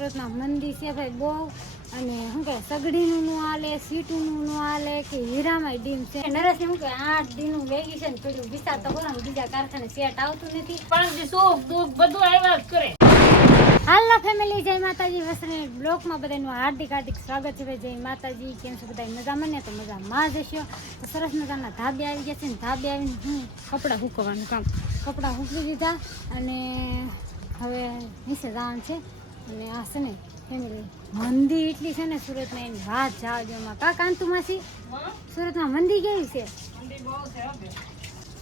સુરતના મંદી છે ભાઈ બહુ અને શું કહે સગડીનું નું આલે સીટુનું નું આલે કે હીરામાં ડીમ છે નરેશ શું કહે 8 દિનનું વેકેશન પડ્યું વિચાર તો કરો બીજા કારખાને સેટ આવતું નથી 5 દિવસ સુખ દુઃખ બધું આવ્યા જ કરે. હાલના ફેમિલી જય માતાજી વસને બ્લોકમાં બધાનું હાર્દિક હાર્દિક સ્વાગત છે. જય માતાજી. કેમ છો બધા મજામાં ને? તો મજામાં જ હશો. તો સરસ મજાના ધાબે આવી ગયા છે ને ધાબે આવીને હું કપડાં સૂકવવાનું કામ કપડાં સૂકવી દીધા અને હવે નીચે જવાનું છે. અને આ છે ને ફેમિલી મંદી એટલી છે ને સુરતમાં એની વાત જાવ દેવામાં કા કાંતુ માસી સુરતમાં મંદી કેવી છે?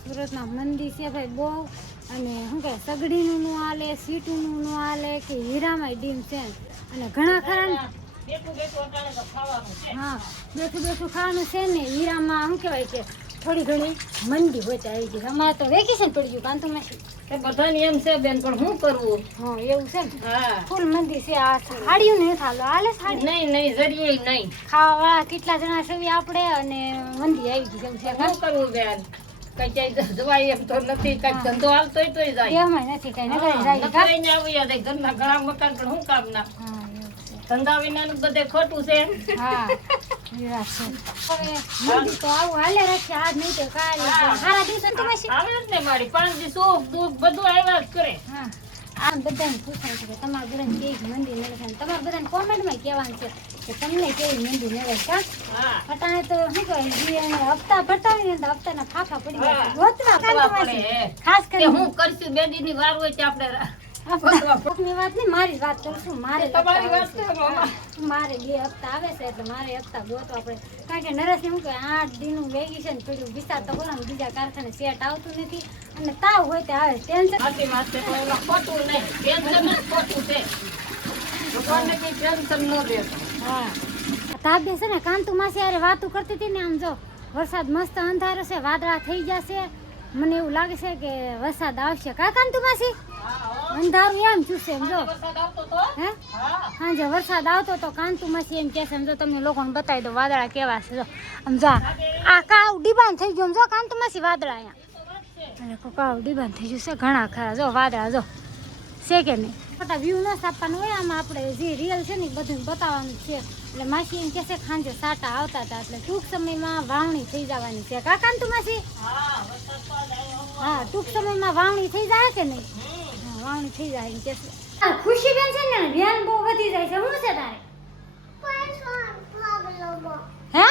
સુરતમાં મંદી છે ભાઈ બહુ અને શું કહે સગડીનું નું આલે સીટુનું નું આલે કે હીરામાં ડીમ છે અને ઘણા ખરા હા બેઠું બેઠું ખાવાનું છે ને હીરામાં શું કહેવાય કે થોડી ઘણી મંદી હોય તો આવી ગઈ. અમારે તો વેકેશન પડી ગયું કાંતુ માસી બધાને એમ છે બેન પણ શું કરવું? હા એવું છે ને હા ફૂલ મંદી છે. આ સાડીયું નહીં ખાલો હાલે સાડી નહીં જરીએ નહીં ખાવા કેટલા જણા છે આપણે અને મંદી આવી ગઈ જેવું છે. શું કરવું બેન? કઈ ક્યાંય જવાય એમ તો નથી. કઈ ધંધો હાલતોય તોય જાય એમાં નથી કઈ નગર જાય નકરીને આવીએ તો ઘરના ઘણા મકાન પણ શું કામ ના હા એવું છે. ધંધા વિનાનું બધે ખોટું છે. હા એ વાત છે. હવે મંદી તો આવું હાલે રાખે આજ નહીં તો કાલે સારા દિવસો તો પછી આવે જ ને મારી 5 દિવસ સુખ દુઃખ બધું આવ્યા જ કરે. હા આ બધાને પૂછવાનું છે કે તમારા બધાને કેવી મંદી મળે છે તમારા બધાને કોમેન્ટમાં કહેવાનું છે કે તમને કેવી મંદી મળે છે. હા અટાણે તો શું કહે હપ્તા ભરતાવીને તો હપ્તાના ફાફા પડી ગયા હા. ગોતવા ગોતવા કાંતમાંથી. પડે. ખાસ કે કરીને હું કરશું બે દી ની વાર હોય તે આપણે ની વાત નહીં મારી જ વાત કરું છું. મારે જ તમારી હપ્તા વાત આવે છે મામા. છે. મારે 2 હપ્તા આવે છે એટલે મારે હપ્તા ગોતવા પડે કારણ કે નરેશ શું કે 8 દિનનું વેકેશન પડ્યું વિચાર તો કરો બીજા કારખાને સેટ આવતું નથી અને તાવ હોય તે આવે ટેન્શન સાચી વાત છે. તો એમાં ખોટું નહીં. ટેન્શન જ ખોટું છે. ભગવાનને કઈ ટેન્શન ન દેતો. હા તાબે છે ને કાંતુ માસી હારે વાતું કરતી હતી ને આમ જો વરસાદ મસ્ત અંધારો છે વાદળા થઈ જશે મને એવું લાગે છે કે વરસાદ આવશે કા કાંતુ માસી અંધારું એમ ચૂસે એમ જો વરસાદ આવતો તો હે હા સાંજે વરસાદ આવતો તો કાંતુ માસી એમ કહેશે જો તમને લોકોને બતાવી દો વાદળા કેવા છે જો આમ જો આ કાવ ડીબાન થઈ ગયું જો કાંતુ માસી વાદળા અહીંયા અને કાવ ડીબાન થઈ ગયું છે ઘણા ખરા જો વાદળા જો છે કે નહીં ખોટા વ્યૂ ન છાપવાનું હોય આમાં આપણે જે રિયલ છે ને એ બધું બતાવવાનું છે એટલે માસી એમ કહેશે ખાંજે સાટા આવતા હતા એટલે ટૂંક સમયમાં વાવણી થઈ જવાની છે કા કાંતુ માસી હા વરસાદ તો આજ આવ્યો. હા ટૂંક સમયમાં વાવણી થઈ જાય કે નહીં હા વાવણી થઈ જાય એમ કહેશે ખુશી બેન છે ને વ્યાન બહુ વધી જાય છે શું છે તારે હે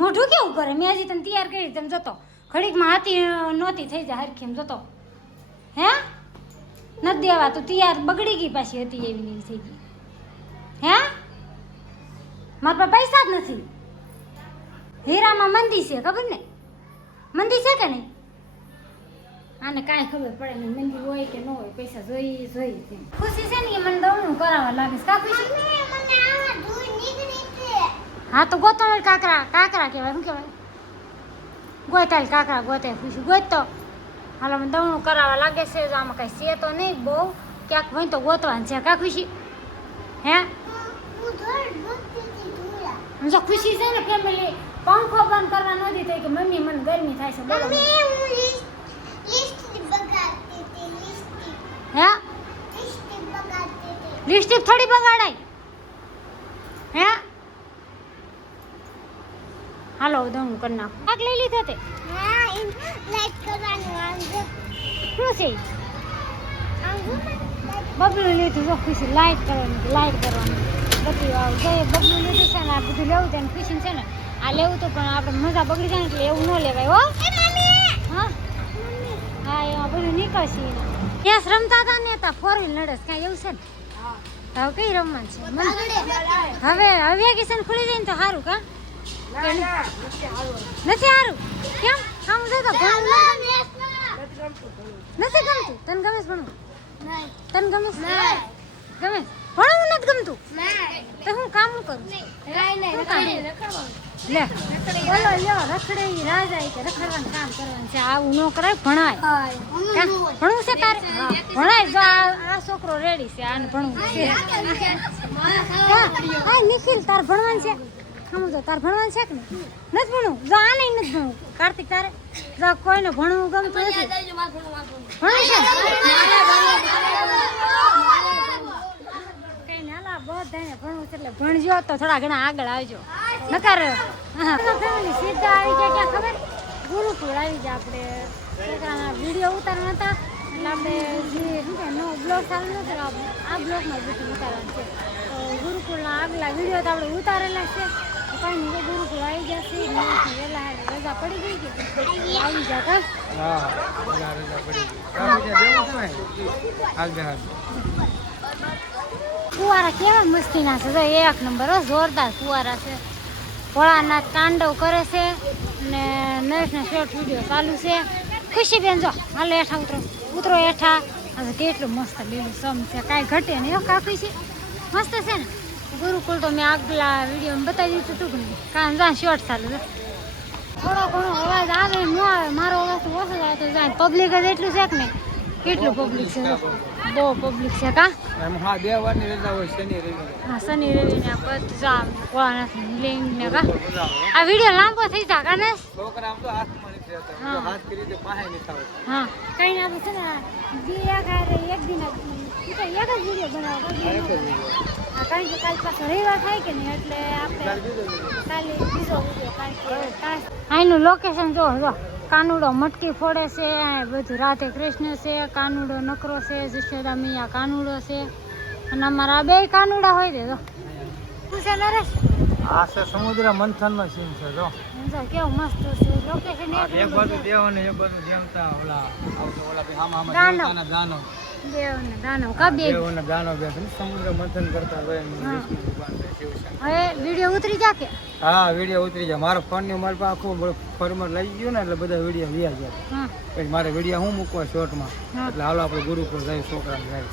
મોઢું કેવું કરે મેં હજી તને તૈયાર કરી તેમ જતો ઘડીકમાં હતી નહોતી થઈ જાય હરખી એમ જતો હે નથી દેવા તું તૈયાર બગડી ગઈ પાછી હતી એવી નહીં થઈ ગઈ હે મારા પાસે પૈસા જ નથી હીરામાં મંદી છે ખબર ને મંદી છે કે નહીં આને કાંઈ ખબર પડે નહીં મંદી હોય કે ન હોય પૈસા જોઈ ખુશી છે ને એ મને દવનું કરાવવા લાગે છે કા ખુશી હા તો ગોતો કાકરા કહેવાય શું કહેવાય ગોતાલ કાકરા ગોતે ખુશી ગોતો હાલો મને દવનું કરાવવા લાગે છે જો આમાં કાંઈ છે તો નહીં બહુ ક્યાંક હોય તો ગોતવાનું છે કા ખુશી હે જો ખુશી છે ને ફેમિલી પંખો બંધ કરવા નથી થઈ કે મમ્મી મને ગરમી થાય છે બોલો હે લિપસ્ટિક થોડી બગાડાય હે હાલો દવનું કરી નાખો આગ લઈ લીધો તે શું છે બબલું લીધું જો ખુશી લાઈટ કરવાનું બધી બબલું લીધું છે ને આ બધું લેવું છે ખુશી છે ને આ લેવું તો પણ આપણે મજા બગડી જાય ને એટલે એવું ન લેવાય હો હા હા એમાં બધું નીકળશે ત્યાં રમતા હતા ને ત્યાં 4 વ્હીલ લડે કાંઈ એવું છે ને હવે કઈ રમવાનું છે હવે વેકેશન ખુલી જાય ને તો સારું કા નથી સારું કેમ આમ જતો ભણવું નથી ગમતું તને ગમે છે ભણવું તને ગમે છે ગમે ભણવું નથી ગમતું તો હું કામ કરું લે બોલો લ્યો રખડે રાજા કે રખડવાનું કામ કરવાનું છે આવું ન કરાય ભણાય ભણવું છે તારે ભણાય જો આ છોકરો રેડી છે આને ભણવું છે હા નિખિલ તાર ભણવાનું છે સમજો તાર ભણવાનું છે કે નથી ભણવું જો આને નથી ભણવું કાર્તિક તારે જો કોઈને ભણવું ગમતું નથી ભણવું છે એટલે ભણજો તો થોડા ઘણા આગળ આવજો નકર ફેમિલી સીધા આવી ગયા ક્યાં ખબર ગુરુકુળ આવી ગયા આપણે છોકરાના વિડીયો ઉતારવાના હતા એટલે આપણે જે શું કે નો બ્લોગ ચાલુ નતો આ બ્લોગમાં બધું ઉતારવાનું છે તો ગુરુકુળના આગલા વિડીયો તો આપણે ઉતારેલા છે તો કાંઈ નહીં ગુરુકુળ આવી જશે વહેલા રજા પડી ગઈ કે આવી જા કા ફુવારા કેવા મસ્તીના છે તો એક નંબર હો જોરદાર ફુવારા છે ભોળાનાથ તાંડવ કરે છે અને નરેશના શોર્ટ વિડીયો ચાલુ છે ખુશી બેન જો હાલો હેઠા ઉતરો હેઠા હવે કેટલું મસ્ત લીલું સમ છે કાંઈ ઘટે નહીં કા ખુશી મસ્ત છે ને ગુરુકુળ તો મેં આગલા વિડીયોમાં બતાવી દીધું હતું કે નહીં કારણ જા શોર્ટ ચાલુ છે થોડો ઘણો અવાજ આવે ન આવે મારો અવાજ તો ઓછો આવે તો જાય પબ્લિક જ એટલું છે કે નહીં કેટલું પબ્લિક છે બહુ પબ્લિક છે કા હા 2 વારની રજા હોય શનિ રવિ હા શનિ રવિને બધું જામ કોળાનાથ લઈને કા આ વિડીયો લાંબો થઈ જા કાને છોકરા આમ તો હાથમાં નથી રહેતા હાથ કરી દે પાસે નથી આવતા હા કઈ ના છે ને બે એક દિન એક જ વિડીયો બનાવો હા કારણ કે કાલ પાછો રવિવાર થાય કે નહીં એટલે આપણે કાલે બીજો વિડીયો કારણ કે અહીંનું લોકેશન જો કાનુડો મટકી ફોડે છે બધું રાધે કૃષ્ણ છે કાનુડો નકરો છે જશોદા મૈયા કાનુડો છે અને અમારા બે કાનુડા હોય છે જો શું છે નરેશ આ છે સમુદ્ર મંથનનો સીન છે જો કેવું મસ્ત છે લોકેશન એક બાજુ દેવ અને એક બાજુ દેવતા ઓલા બે હામા દાનવ. દાનવ દેવને દાનવ કા બે દેવ અને દાનવ બે સમુદ્ર મંથન કરતા હોય વિષ્ણુ ભગવાન શિવશંકર હવે વિડીયો ઉતરી જા કે હા વિડીયો ઉતરી જાય મારો ફોન ની મારી પાસે આખું ફોર્મેટ લઈ ગયું ને એટલે બધા વિડીયો વ્યા ગયા હા પછી મારે વિડીયો હું મૂકવા શોર્ટમાં હા. એટલે હાલો આપણે ગુરુકુળ જાય છોકરાને જાય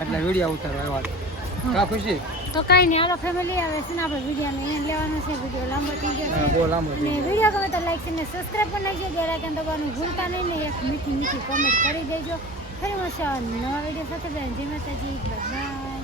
એટલે વિડીયો ઉતારવા આવ્યા કા ખુશી તો કાંઈ નહીં હાલો ફેમિલી આવે છે ને આપણે વિડીયોને અહીંયા લેવાનો છે વિડીયો લાંબો થઈ ગયો હા, છે બહુ લાંબો થઈ અને વિડીયો ગમે તો લાઈક અને સબસ્ક્રાઈબ પણ નાખજો બે લાઈકન દબાવવાનું ભૂલતા નહીં ને એક મીઠી મીઠી કોમેન્ટ કરી દેજો ફરી મળશે નવા વિડીયો સાથે બેન જય માતાજી બાય